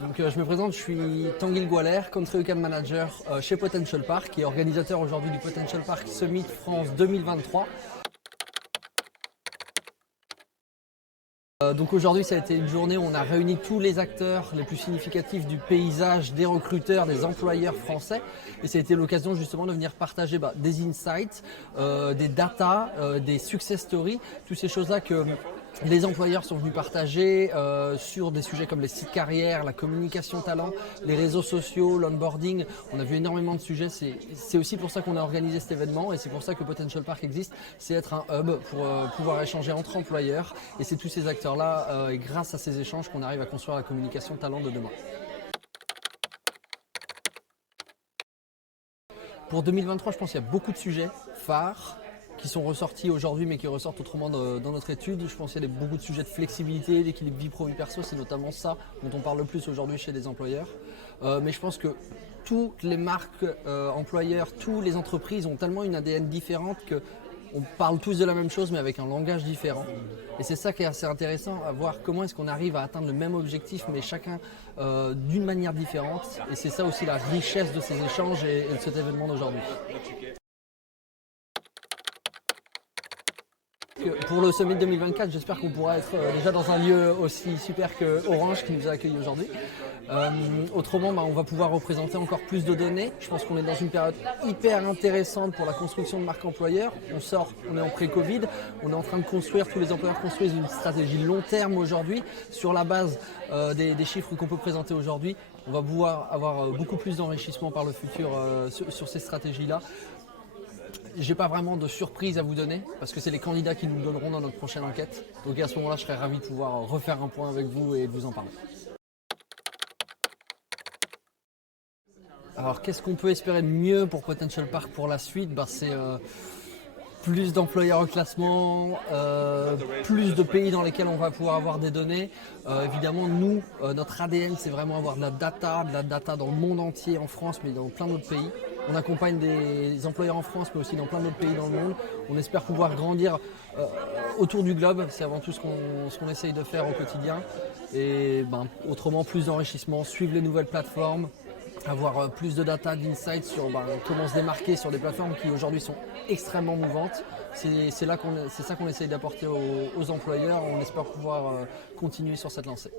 Donc je me présente, je suis Tanguy Goualer, Country Account Manager chez Potential Park, qui est organisateur aujourd'hui du Potential Park Summit France 2023. Donc aujourd'hui ça a été une journée où on a réuni tous les acteurs les plus significatifs du paysage, des recruteurs, des employeurs français, et ça a été l'occasion justement de venir partager des insights, des data, des success stories, toutes ces choses là que les employeurs sont venus partager sur des sujets comme les sites carrières, la communication talent, les réseaux sociaux, l'onboarding. On a vu énormément de sujets, c'est aussi pour ça qu'on a organisé cet événement et c'est pour ça que Potential Park existe, c'est être un hub pour pouvoir échanger entre employeurs, et c'est tous ces acteurs-là et grâce à ces échanges qu'on arrive à construire la communication talent de demain. Pour 2023, je pense qu'il y a beaucoup de sujets phares qui sont ressortis aujourd'hui mais qui ressortent autrement dans notre étude. Je pense qu'il y a beaucoup de sujets de flexibilité, d'équilibre vie pro-vie perso, c'est notamment ça dont on parle le plus aujourd'hui chez les employeurs. Mais je pense que toutes les marques employeurs, toutes les entreprises ont tellement une ADN différente que on parle tous de la même chose mais avec un langage différent. Et c'est ça qui est assez intéressant, à voir comment est-ce qu'on arrive à atteindre le même objectif mais chacun d'une manière différente. Et c'est ça aussi la richesse de ces échanges et de cet événement d'aujourd'hui. Pour le Summit 2024, j'espère qu'on pourra être déjà dans un lieu aussi super que Orange qui nous a accueillis aujourd'hui. Autrement, on va pouvoir représenter encore plus de données. Je pense qu'on est dans une période hyper intéressante pour la construction de marques employeurs. On est en pré-Covid, on est en train de construire, tous les employeurs construisent une stratégie long terme aujourd'hui sur la base des chiffres qu'on peut présenter aujourd'hui. On va pouvoir avoir beaucoup plus d'enrichissement par le futur sur ces stratégies-là. J'ai pas vraiment de surprise à vous donner parce que c'est les candidats qui nous le donneront dans notre prochaine enquête. Donc à ce moment-là, je serais ravi de pouvoir refaire un point avec vous et de vous en parler. Alors qu'est-ce qu'on peut espérer de mieux pour Potential Park pour la suite? C'est plus d'employeurs au classement, plus de pays dans lesquels on va pouvoir avoir des données. Évidemment, nous, notre ADN, c'est vraiment avoir de la data dans le monde entier, en France, mais dans plein d'autres pays. On accompagne des employeurs en France, mais aussi dans plein d'autres pays dans le monde. On espère pouvoir grandir autour du globe. C'est avant tout ce qu'on essaye de faire au quotidien. Et autrement, plus d'enrichissement, suivre les nouvelles plateformes, avoir plus de data, d'insights sur comment se démarquer sur des plateformes qui aujourd'hui sont extrêmement mouvantes. C'est ça qu'on essaye d'apporter aux employeurs. On espère pouvoir continuer sur cette lancée.